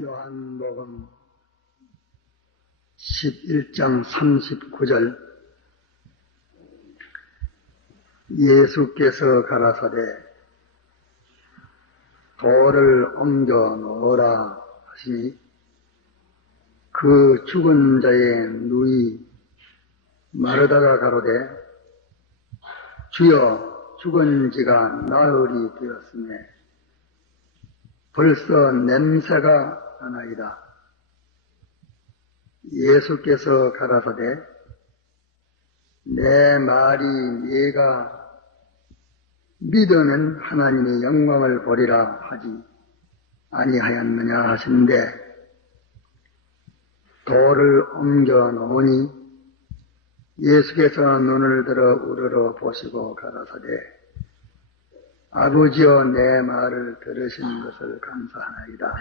요한복음. 11장 39절. 예수께서 가라사대 돌을 옮겨 놓으라 하시니 그 죽은 자의 누이 마르다가 가로되 주여 죽은 지가 나흘이 되었으며 벌써 냄새가 나나이다. 예수께서 가라사대 내 말이 네가 믿으면 하나님의 영광을 보리라 하지 아니하였느냐 하신데 돌을 옮겨 놓으니 예수께서 눈을 들어 우러러 보시고 가라사대 아버지여 내 말을 들으신 것을 감사하나이다.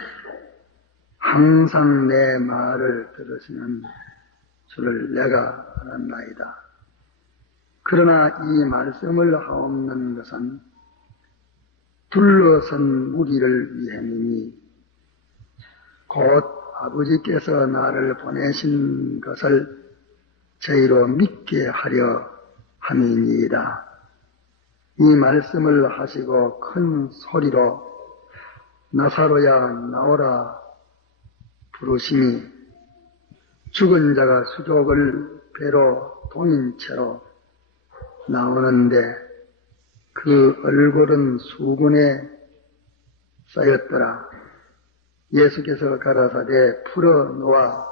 항상 내 말을 들으시는 줄을 내가 알았나이다. 그러나 이 말씀을 하옵는 것은 둘러선 무리를 위함이니 곧 아버지께서 나를 보내신 것을 저희로 믿게 하려 함이니이다. 이 말씀을 하시고 큰 소리로 나사로야 나오라 부르시니 죽은 자가 수족을 배로 동인 채로 나오는데 그 얼굴은 수군에 쌓였더라. 예수께서 가라사대 풀어 놓아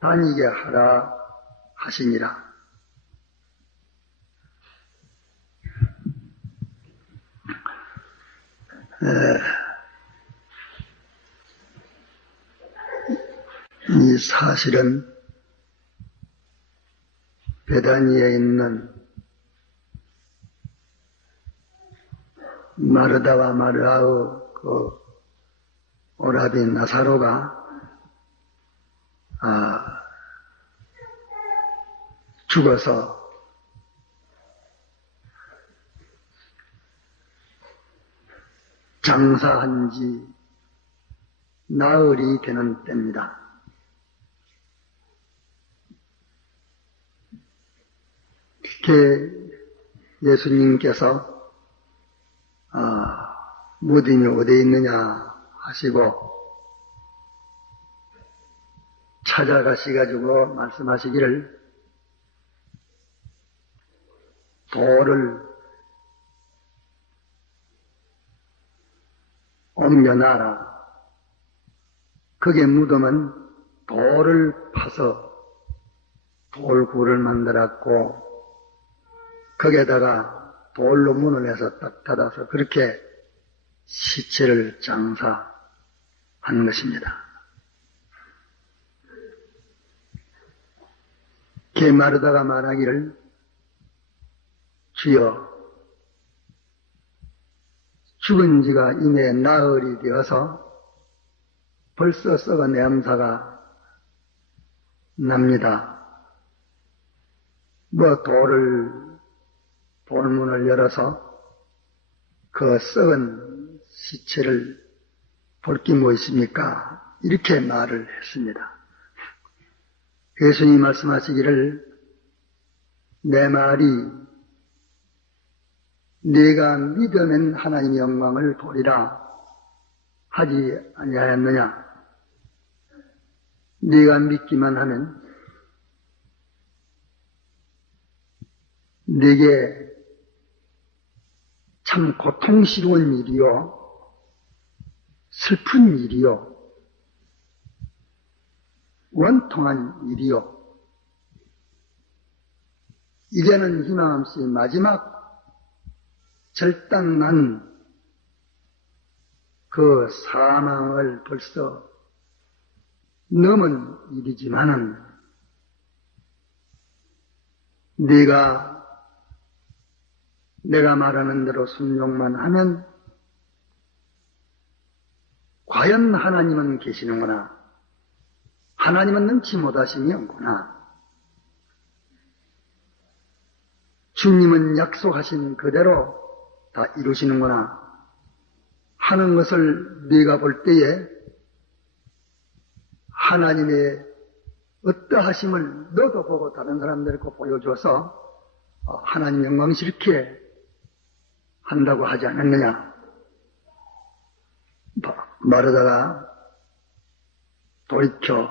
다니게 하라 하시니라. 이 사실은 베다니에 있는 마르다와 마르아의 그 오라비 나사로가 아, 죽어서 장사한 지 나흘이 되는 때입니다. 이렇게 예수님께서 아, 무덤이 어디 있느냐 하시고 찾아가시가지고 말씀하시기를 돌을 옮겨놔라. 그게 무덤은 돌을 파서 돌굴을 만들었고 거기에다가 돌로 문을 해서 딱 닫아서 그렇게 시체를 장사한 것입니다. 개마르다가 말하기를 주여 죽은 지가 이내 나흘이 되어서 벌써 썩은 냄새가 납니다. 뭐 돌을, 돌문을 열어서 그 썩은 시체를 볼게뭐 있습니까? 이렇게 말을 했습니다. 예수님 말씀하시기를 내 말이 네가 믿으면 하나님의 영광을 보리라 하지 아니하였느냐? 네가 믿기만 하면 네게 참 고통스러운 일이요, 슬픈 일이요, 원통한 일이요, 이제는 희망 없이 마지막 절단난 그 사망을 벌써 넘은 일이지만은 네가 내가 말하는 대로 순종만 하면 과연 하나님은 계시는구나. 하나님은 능치 못하심이 없구나. 주님은 약속하신 그대로 다 이루시는구나 하는 것을 네가 볼 때에 하나님의 어떠하심을 너도 보고 다른 사람들에게 보여줘서 어, 하나님 영광스럽게 한다고 하지 않았느냐. 마- 말하다가 돌이켜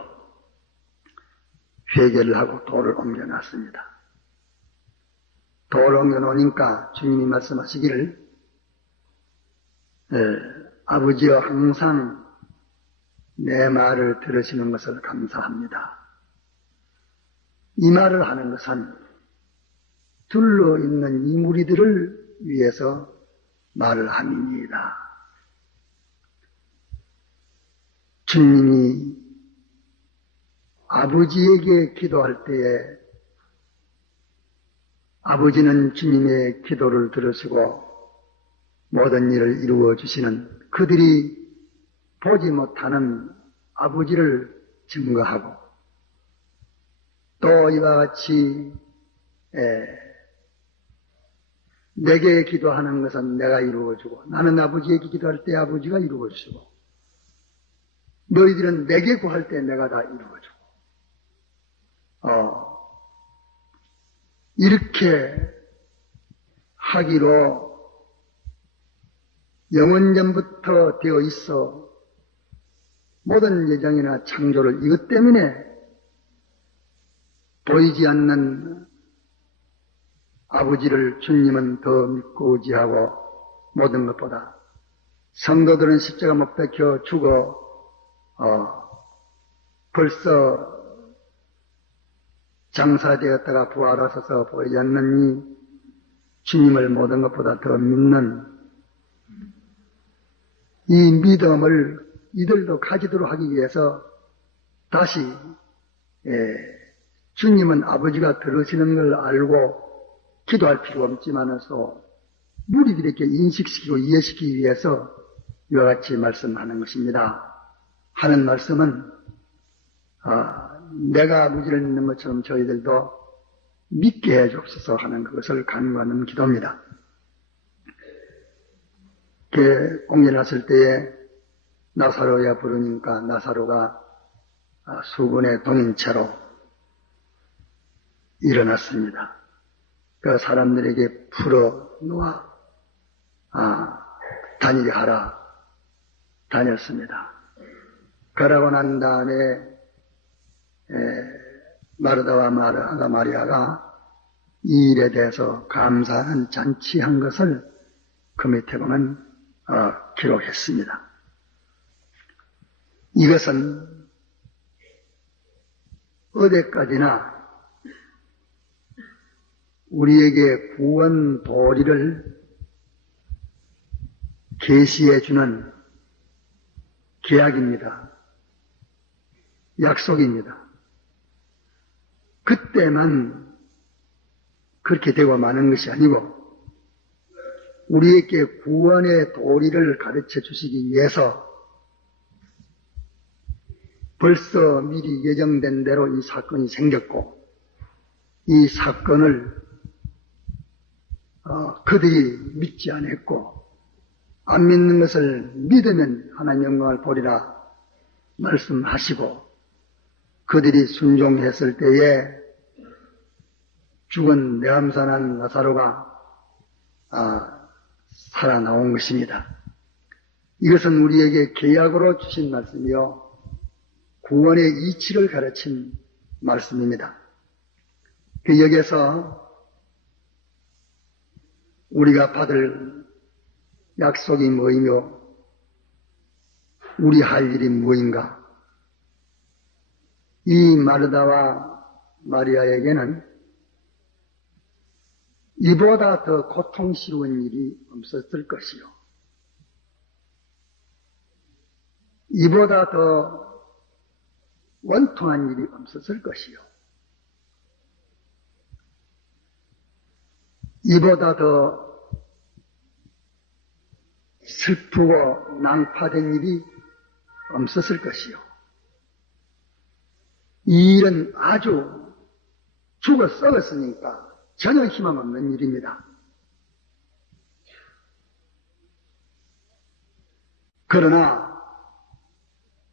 회개를 하고 돌을 옮겨놨습니다. 돌을 옮겨놓으니까 주님이 말씀하시기를 에, 아버지여 항상 내 말을 들으시는 것을 감사합니다. 이 말을 하는 것은 둘러 있는 이 무리들을 위해서 함입니다. 주님이 아버지에게 기도할 때에 아버지는 주님의 기도를 들으시고 모든 일을 이루어 주시는 그들이 보지 못하는 아버지를 증거하고 또 이와 같이 에, 내게 기도하는 것은 내가 이루어주고 나는 아버지에게 기도할 때 아버지가 이루어주시고 너희들은 내게 구할 때 내가 다 이루어주고. 어, 이렇게 하기로 영원전부터 되어 있어 모든 예정이나 창조를 이것 때문에 보이지 않는 아버지를 주님은 더 믿고 의지하고 모든 것보다 성도들은 십자가 못 박혀 죽어 어, 벌써 장사되었다가 부활하셔서 보이지 않는 이 주님을 모든 것보다 더 믿는 이 믿음을 이들도 가지도록 하기 위해서 다시 예, 주님은 아버지가 들으시는 걸 알고 기도할 필요 없지만서 무리들에게 인식시키고 이해시키기 위해서 이와 같이 말씀하는 것입니다. 하는 말씀은 아, 내가 아버지를 믿는 것처럼 저희들도 믿게 해주옵소서 하는 그것을 간구하는 기도입니다. 그 공연했을 때에 나사로야 부르니까 나사로가 아, 수분의 동인체로 일어났습니다. 그 사람들에게 풀어 놓아 아, 다니게 하라 다녔습니다. 그러고 난 다음에 에, 마르다와 마르아가 마리아가 이 일에 대해서 감사하는 잔치한 것을 그 밑에 보면 어, 기록했습니다. 이것은 어디까지나 우리에게 구원 도리를 계시해 주는 계약입니다. 약속입니다. 그때만 그렇게 되고 마는 것이 아니고 우리에게 구원의 도리를 가르쳐 주시기 위해서 벌써 미리 예정된 대로 이 사건이 생겼고 이 사건을 어, 그들이 믿지 않았고 안 믿는 것을 믿으면 하나님 영광을 보리라 말씀하시고 그들이 순종했을 때에 죽은 내암산한 나사로가 아, 살아나온 것입니다. 이것은 우리에게 계약으로 주신 말씀이요 구원의 이치를 가르친 말씀입니다. 그 여기에서 우리가 받을 약속이 뭐이며 우리 할 일이 무엇인가? 이 마르다와 마리아에게는 이보다 더 고통스러운 일이 없었을 것이요. 이보다 더 원통한 일이 없었을 것이요. 이보다 더 슬프고 낭파된 일이 없었을 것이요. 이 일은 아주 죽어 썩었으니까 전혀 희망 없는 일입니다. 그러나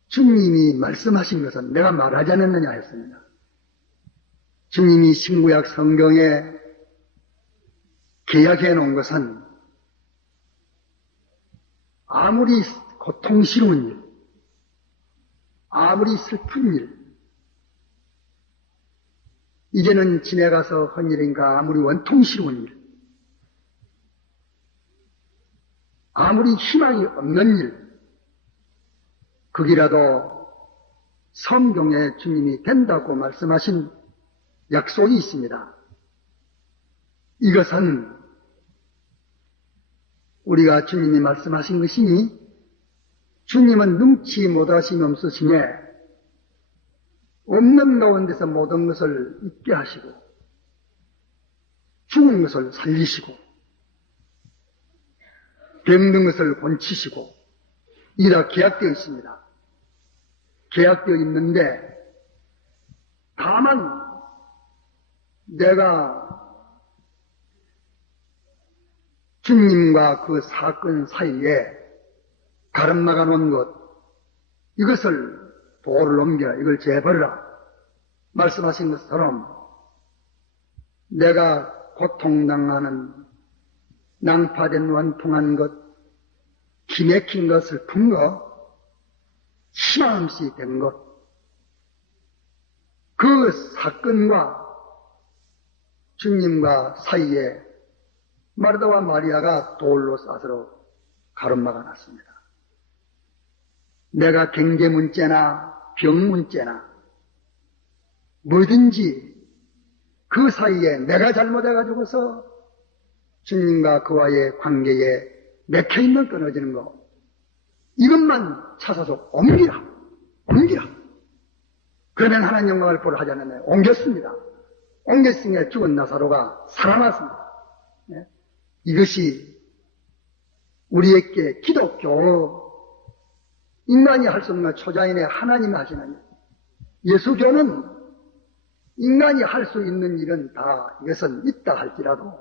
주님이 말씀하신 것은 내가 말하지 않았느냐 했습니다. 주님이 신구약 성경에 계약해 놓은 것은 아무리 고통스러운 일, 아무리 슬픈 일, 이제는 지내가서 한 일인가 아무리 원통스러운 일, 아무리 희망이 없는 일, 그기라도 성경에 주님이 된다고 말씀하신 약속이 있습니다. 이것은 우리가 주님이 말씀하신 것이니 주님은 능치 못하심이 없으시에 없는 가운데서 모든 것을 있게 하시고 죽은 것을 살리시고 병든 것을 곤치시고 이다 계약되어 있습니다. 계약되어 있는데 다만 내가 주님과 그 사건 사이에 가름막아 놓은 것, 이것을 도를 옮겨라, 이걸 재버려라. 말씀하신 것처럼 내가 고통당하는 낭파된 원통한 것, 기맥힌 것, 슬픈 것, 희망 없이 된 것, 그 사건과 주님과 사이에 마르다와 마리아가 돌로 싸서로 가름막아 놨습니다. 내가 경제 문제나 병 문제나 뭐든지 그 사이에 내가 잘못해가지고서 주님과 그와의 관계에 맥혀있는 끊어지는 거 이것만 찾아서 옮기라 옮기라 그러면 하나님 영광을 보러 하지 않았나요? 옮겼습니다. 옮겼으니 죽은 나사로가 살아났습니다. 네? 이것이 우리에게 기독교 인간이 할 수 없는 초자인의 하나님이 하시는 일. 예수교는 인간이 할 수 있는 일은 다 이것은 있다 할지라도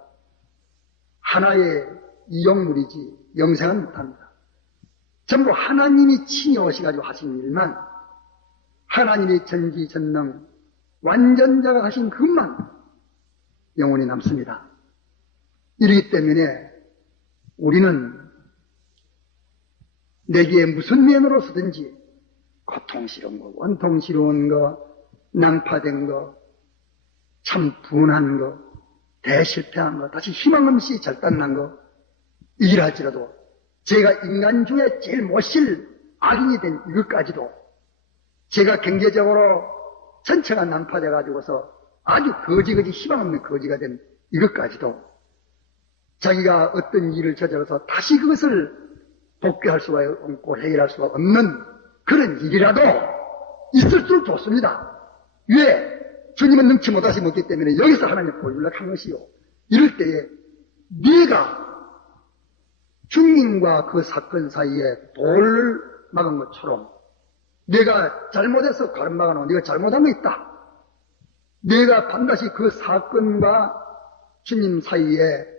하나의 이용물이지 영생은 못합니다. 전부 하나님이 친히 오셔가지고 하신 일만 하나님의 전지전능 완전자가 하신 그것만 영원히 남습니다. 이러기 때문에 우리는 내게 무슨 면으로서든지 고통스러운 거, 원통스러운 거, 낭파된 거, 참 분한 거, 대실패한 거, 다시 희망 없이 절단난 거, 이일할지라도 제가 인간 중에 제일 못실 악인이 된 이것까지도 제가 경제적으로 전체가 난파돼 가지고서 아주 거지거지 희망 없는 거지가 된 이것까지도 자기가 어떤 일을 저질러서 다시 그것을 복귀할 수가 없고 해결할 수가 없는 그런 일이라도 있을수록 좋습니다. 왜? 주님은 능치 못하시 못기 때문에 여기서 하나님 보여주려고 한 것이요. 이럴 때에 네가 주님과 그 사건 사이에 돌을 막은 것처럼 내가 잘못해서 가름 막아 놓은 네가 잘못한 거 있다. 내가 반드시 그 사건과 주님 사이에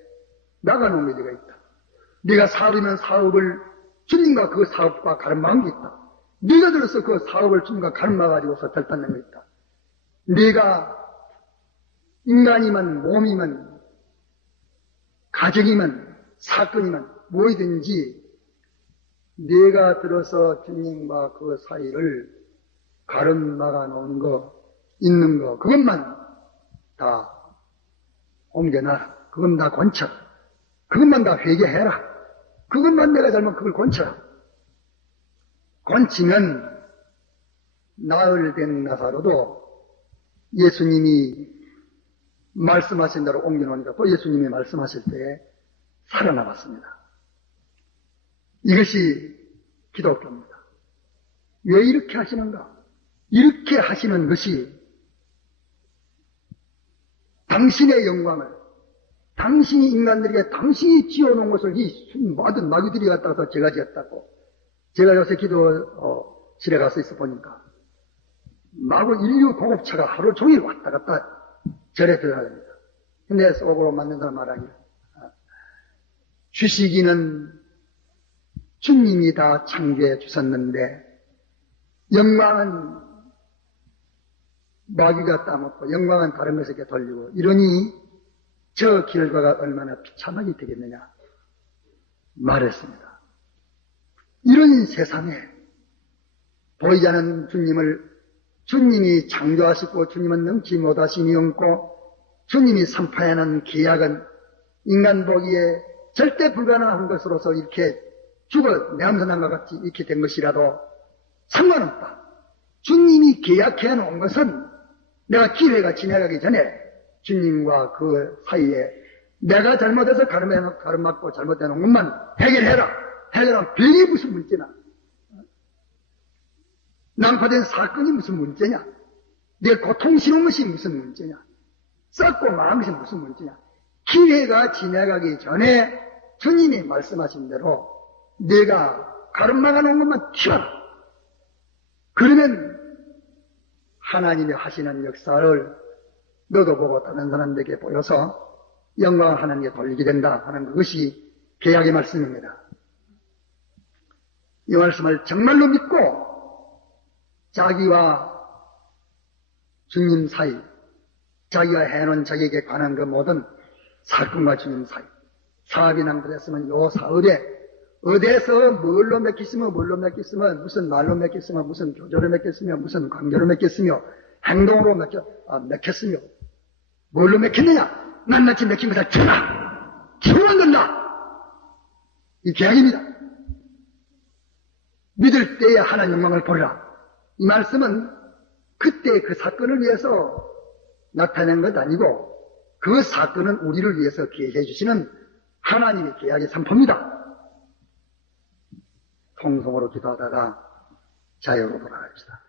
나가놓은 게가 있다. 네가 사업이면 사업을 주님과 그 사업과 가름막은 게 있다. 네가 들어서 그 사업을 주님과 가름막아가지고서 결단낸 게 있다. 네가 인간이면 몸이면 가정이면 사건이면 뭐이든지 네가 들어서 주님과 그 사이를 가름막아 놓은 거 있는 거 그것만 다 옮겨놔라. 그건 다 권쳐. 그것만 다 회개해라. 그것만 내가 잘못 그걸 권쳐. 권치면 나흘 된 나사로도 예수님이 말씀하신 대로 옮겨놓으니까 또 예수님이 말씀하실 때에 살아남았습니다. 이것이 기독교입니다. 왜 이렇게 하시는가? 이렇게 하시는 것이 당신의 영광을 당신이 인간들에게 당신이 지어놓은 것을 이 모든 마귀들이 갖다가 제가 지었다고. 제가 요새 기도실에 가서 있어 보니까 마구 인류 고급차가 하루 종일 왔다 갔다 절에 들어가니다 근데 속으로 맞는 사람 말하기를 주시기는 주님이 다 창조해 주셨는데 영광은 마귀가 따먹고 영광은 다른 것에게 돌리고 이러니 저 결과가 얼마나 비참하게 되겠느냐 말했습니다. 이런 세상에 보이지 않는 주님을 주님이 창조하시고 주님은 능치 못하시니 없고 주님이 선포하는 계약은 인간 보기에 절대 불가능한 것으로서 이렇게 죽어 내암선한 것 같이 이렇게 된 것이라도 상관없다. 주님이 계약해 놓은 것은 내가 기회가 지나가기 전에 주님과 그 사이에 내가 잘못해서 잘못해 놓은 것만 해결해라. 해결하면 괜히 무슨 문제나. 난파된 사건이 무슨 문제냐? 내 고통스러운 것이 무슨 문제냐? 썩고 망한 것이 무슨 문제냐? 기회가 지나가기 전에 주님이 말씀하신 대로 내가 가름막아 놓은 것만 튀어라. 그러면 하나님이 하시는 역사를 너도 보고 다른 사람들에게 보여서 영광을 하나님께 돌리게 된다 하는 그것이 계약의 말씀입니다. 이 말씀을 정말로 믿고 자기와 주님 사이, 자기가 해놓은 자기에게 관한 그 모든 사건과 주님 사이, 사업이 낭패됐으면 요 사업에 어디에서 뭘로 맺겠으며 뭘로 맺겠으며 무슨 말로 맺겠으며 무슨 교조로 맺겠으며 무슨 관계로 맺겠으며 행동으로 맺겠, 아, 맺겠으며 뭘로 맺겠느냐 낱낱이 맺힌 것을 쳐라 치워만든다 이 계약입니다 믿을 때에 하나님 영광을 보리라 이 말씀은 그때 그 사건을 위해서 나타낸 것 아니고 그 사건은 우리를 위해서 기회해 주시는 하나님의 계약의 선포입니다. 통성으로 기도하다가 자유로 돌아갑시다.